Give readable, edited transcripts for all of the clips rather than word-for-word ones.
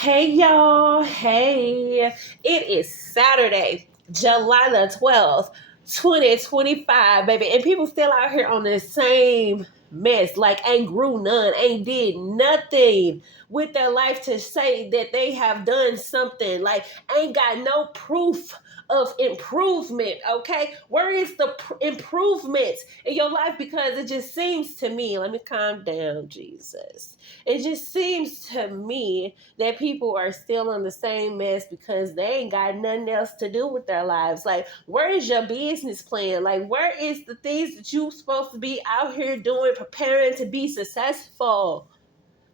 Hey y'all, hey. It is Saturday, July the 12th, 2025, baby. And people still out here on the same mess. Like ain't grew none, ain't did nothing with their life to say that they have done something. Like ain't got no proof of improvement, okay? Where is the improvements in your life? Because it just seems to me, let me calm down, Jesus. It just seems to me that people are still in the same mess because they ain't got nothing else to do with their lives. Like, where is your business plan? Like, where is the things that you supposed to be out here doing, preparing to be successful?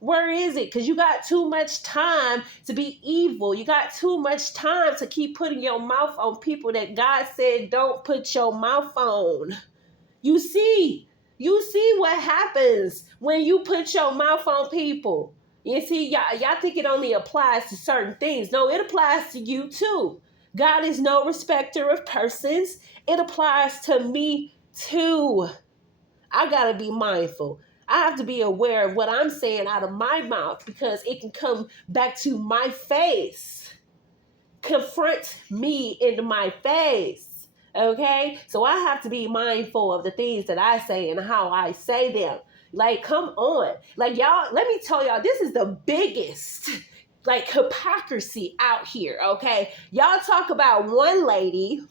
Where is it? Because you got too much time to be evil. You got too much time to keep putting your mouth on people that God said don't put your mouth on. You see, you see what happens when you put your mouth on people. You see, y'all think it only applies to certain things. No, it applies to you too. God is no respecter of persons. It applies to me too. I gotta be mindful. I have to be aware of what I'm saying out of my mouth because it can come back to my face, confront me in my face. Okay, so I have to be mindful of the things that I say and how I say them. Like, come on, like y'all, let me tell y'all, this is the biggest like hypocrisy out here. Okay, y'all talk about one lady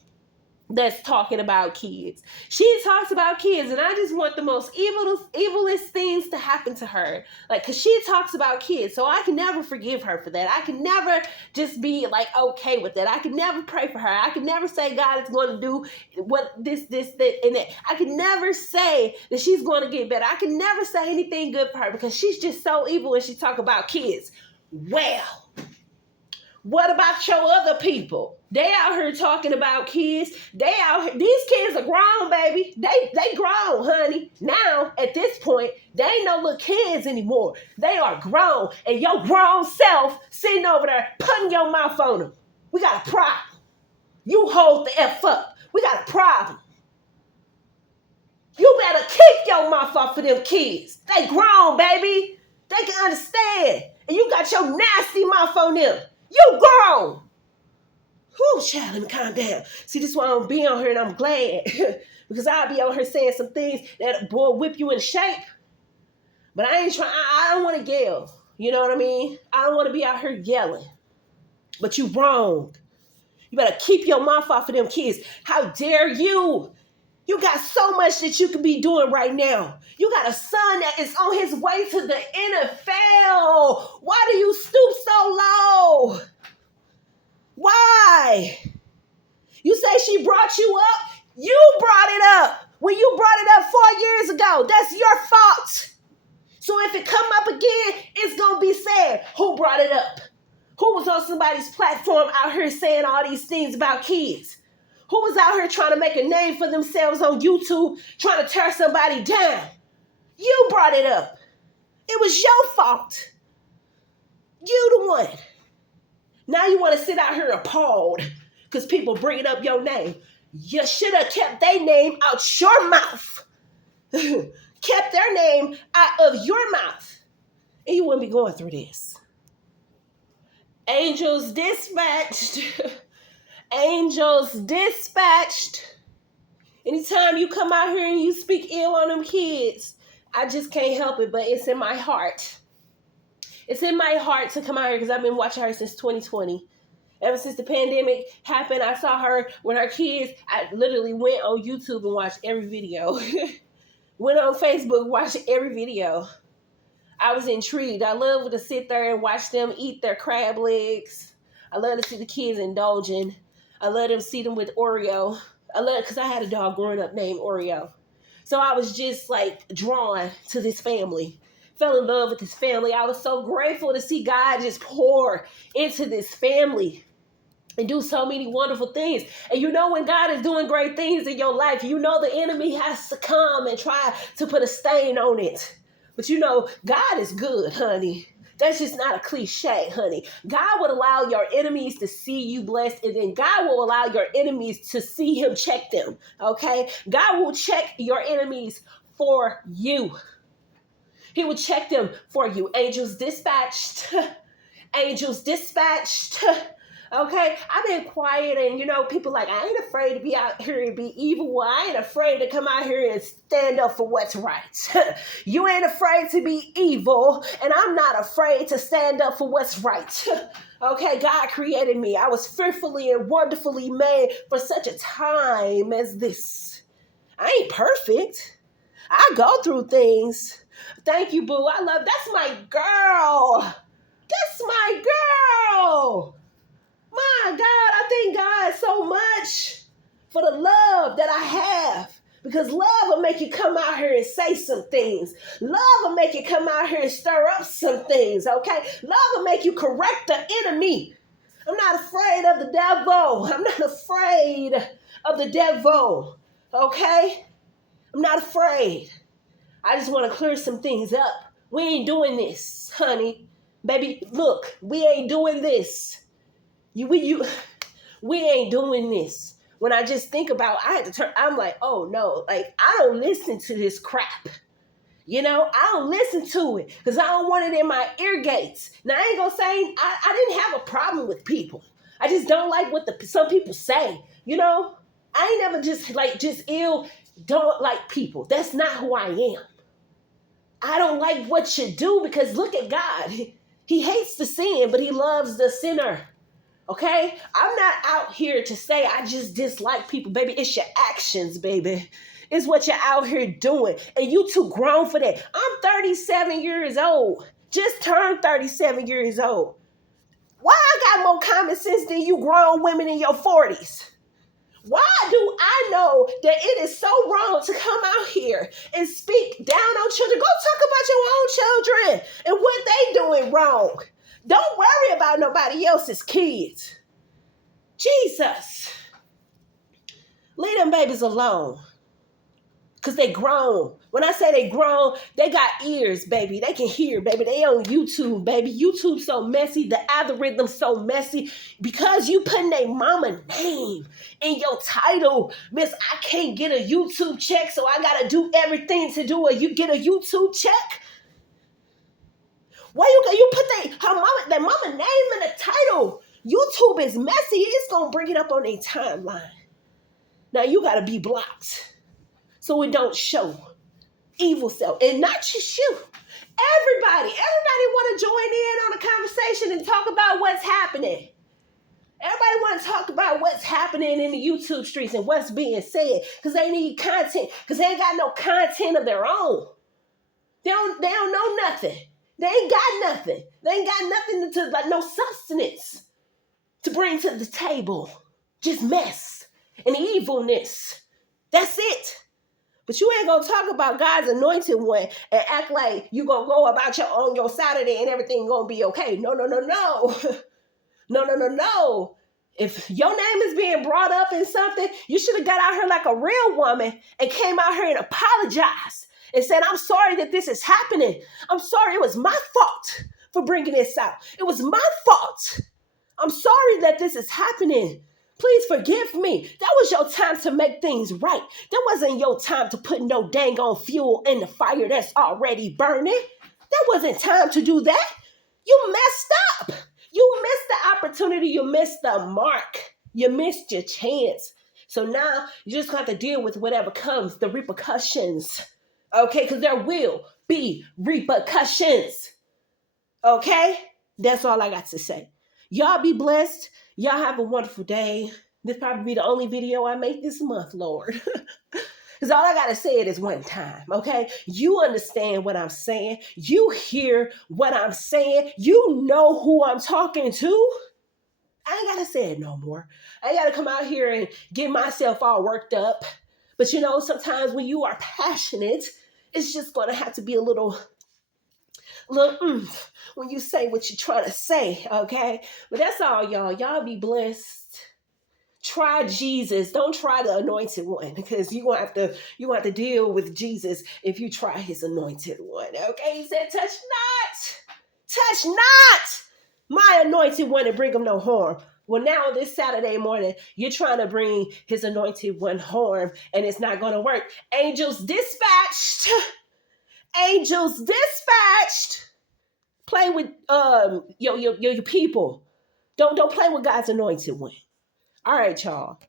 that's talking about kids. She talks about kids, and I just want the most evilest things to happen to her. Like, because she talks about kids, so I can never forgive her for that. I can never just be like okay with that. I can never pray for her. I can never say God is going to do what that, and that. I can never say that she's going to get better. I can never say anything good for her because she's just so evil when she talk about kids. Well, what about your other people? They out here talking about kids. They out here, these kids are grown, baby. They grown, honey. Now, at this point, they ain't no little kids anymore. They are grown. And your grown self sitting over there putting your mouth on them. We got a problem. You hold the F up. We got a problem. You better keep your mouth off of them kids. They grown, baby. They can understand. And you got your nasty mouth on them. You grown. Whew, child, let me calm down. See, this is why I'm being on here, and I'm glad. Because I'll be on here saying some things that, boy, whip you in shape. But I ain't trying, I don't want to yell. You know what I mean? I don't want to be out here yelling. But you wrong. You better keep your mouth off of them kids. How dare you? You got so much that you could be doing right now. You got a son that is on his way to the NFL. Why do you stoop so low? Why? You say she brought you up? You brought it up. When you brought it up 4 years ago, that's your fault. So if it come up again, it's going to be said, who brought it up? Who was on somebody's platform out here saying all these things about kids? Who was out here trying to make a name for themselves on YouTube, trying to tear somebody down? You brought it up. It was your fault. You the one. Now you want to sit out here appalled because people bringing up your name. You should have kept their name out your mouth. Kept their name out of your mouth. And you wouldn't be going through this. Angels dispatched. Angels dispatched. Anytime you come out here and you speak ill on them kids, I just can't help it, but it's in my heart. It's in my heart to come out here because I've been watching her since 2020. Ever since the pandemic happened, I saw her when her kids, I literally went on YouTube and watched every video. Went on Facebook, watched every video. I was intrigued. I love to sit there and watch them eat their crab legs. I love to see the kids indulging. I love to see them with Oreo. I love because I had a dog growing up named Oreo. So I was just like drawn to this family. Fell in love with this family. I was so grateful to see God just pour into this family and do so many wonderful things. And you know when God is doing great things in your life, you know the enemy has to come and try to put a stain on it. But you know, God is good, honey. That's just not a cliche, honey. God would allow your enemies to see you blessed, and then God will allow your enemies to see him check them, okay? God will check your enemies for you. He will check them for you. Angels dispatched. Angels dispatched. Okay, I've been quiet, and people like, I ain't afraid to be out here and be evil. Well, I ain't afraid to come out here and stand up for what's right. You ain't afraid to be evil, and I'm not afraid to stand up for what's right. Okay, God created me. I was fearfully and wonderfully made for such a time as this. I ain't perfect. I go through things. Thank you, boo. That's my girl. That's my girl. My God, I thank God so much for the love that I have. Because love will make you come out here and say some things. Love will make you come out here and stir up some things, okay? Love will make you correct the enemy. I'm not afraid of the devil. I'm not afraid of the devil, okay? I'm not afraid. I just want to clear some things up. We ain't doing this, honey. Baby, look, we ain't doing this. We ain't doing this. When I just think about, I'm like, oh no, like I don't listen to this crap. I don't listen to it because I don't want it in my ear gates. Now I ain't gonna say I didn't have a problem with people. I just don't like what some people say. I ain't never don't like people. That's not who I am. I don't like what you do because look at God. He hates the sin, but he loves the sinner. Okay? I'm not out here to say I just dislike people, baby. It's your actions, baby. It's what you're out here doing. And you too grown for that. I'm 37 years old. Just turned 37 years old. Why I got more common sense than you grown women in your 40s? Why do I know that it is so wrong to come out here and speak down on children? Go talk about your own children and what they doing wrong. Don't worry about nobody else's kids. Jesus. Leave them babies alone. Because they grown. When I say they grown, they got ears, baby. They can hear, baby. They on YouTube, baby. YouTube so messy. The algorithm so messy. Because you putting their mama name in your title. Miss, I can't get a YouTube check, so I got to do everything to you get a YouTube check. Why you put their mama name in the title? YouTube is messy. It's going to bring it up on their timeline. Now you got to be blocked so it don't show evil self. And not just you. Everybody want to join in on the conversation and talk about what's happening. Everybody want to talk about what's happening in the YouTube streets and what's being said because they need content because they ain't got no content of their own. They don't know nothing. They ain't got nothing. They ain't got nothing to like no substance to bring to the table. Just mess and evilness. That's it. But you ain't gonna talk about God's anointed one and act like you gonna go about on your Saturday and everything gonna be okay. No. No. If your name is being brought up in something, you should have got out here like a real woman and came out here and apologized and said, I'm sorry that this is happening. I'm sorry, it was my fault for bringing this out. It was my fault. I'm sorry that this is happening. Please forgive me. That was your time to make things right. That wasn't your time to put no dang on fuel in the fire that's already burning. That wasn't time to do that. You messed up. You missed the opportunity. You missed the mark. You missed your chance. So now you just got to deal with whatever comes, the repercussions. Okay, because there will be repercussions. Okay? That's all I got to say. Y'all be blessed. Y'all have a wonderful day. This probably be the only video I make this month, Lord. Because all I got to say it is one time, okay? You understand what I'm saying. You hear what I'm saying. You know who I'm talking to. I ain't got to say it no more. I ain't got to come out here and get myself all worked up. But sometimes when you are passionate, it's just going to have to be a little oomph when you say what you're trying to say, okay? But that's all, y'all. Y'all be blessed. Try Jesus. Don't try the anointed one because you have to deal with Jesus if you try his anointed one. Okay? He said, touch not my anointed one and bring him no harm. Well, now this Saturday morning, you're trying to bring his anointed one harm and it's not going to work. Angels dispatched. Play with your people. Don't play with God's anointed one. All right, y'all.